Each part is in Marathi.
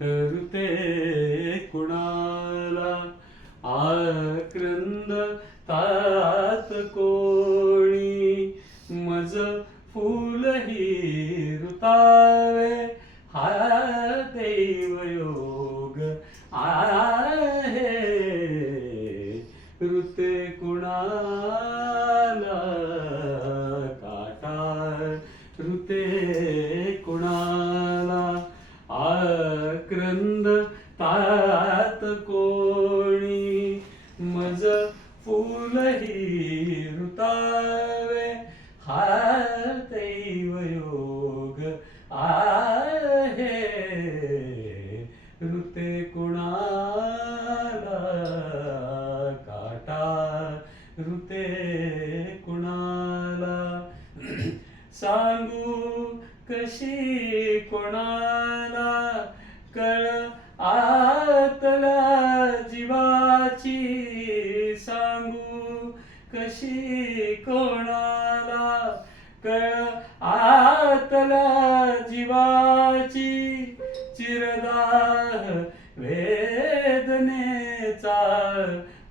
ऋते कुणाला आक्रंद तात कोणी मज फुलही ऋतावे हा दैवयोग आहे ऋते कुणाला काटा ऋते कुणाला आक्रंद तात कोणी मज फुलही ऋतावे हा दैवयोग आहे ऋते कुणाला काटा ऋते कुणाला सांगू कशी कोणाला कळ आतला जीवाची सांगू कशी कोणाला कळ आतला जीवाची चिरदाह वेदनेचा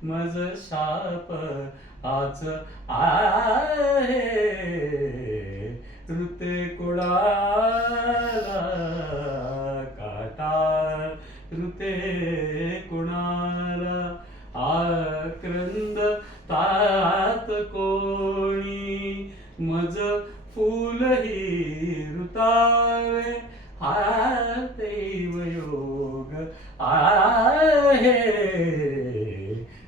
मज शाप आज आहे ऋते कुणाला काटा ऋते कुणाला आक्रंद तात कोणी मज फुलही ऋतावे हा दैवयोग आहे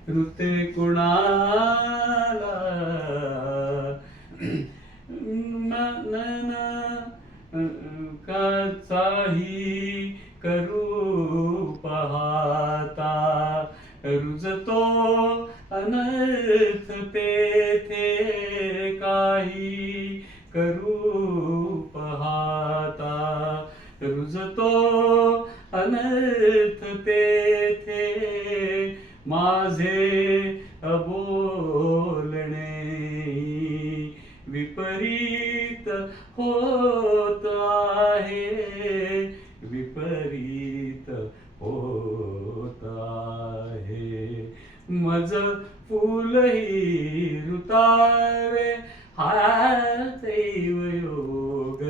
ऋते कुणाला काचाही करू पाहता रुजतो अनर्थ तेथे काही करू पाहता रुजतो अनर्थ तेथे माझे अबोलणे विपरीत होत आहे विपरीत होत आहे मज फुलही ऋतावे हा दैवयोग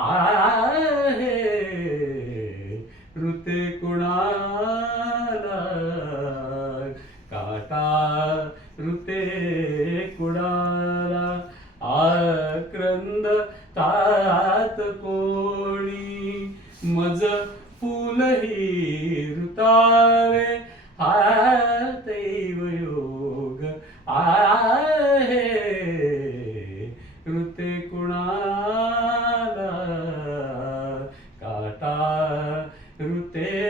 आहे ऋते कुणाला काटा ऋते कुणाला आक्रंद तात कोणी मज फुलही ऋतावे हा दैवयोग आहे ऋते कुणाला काटा ऋते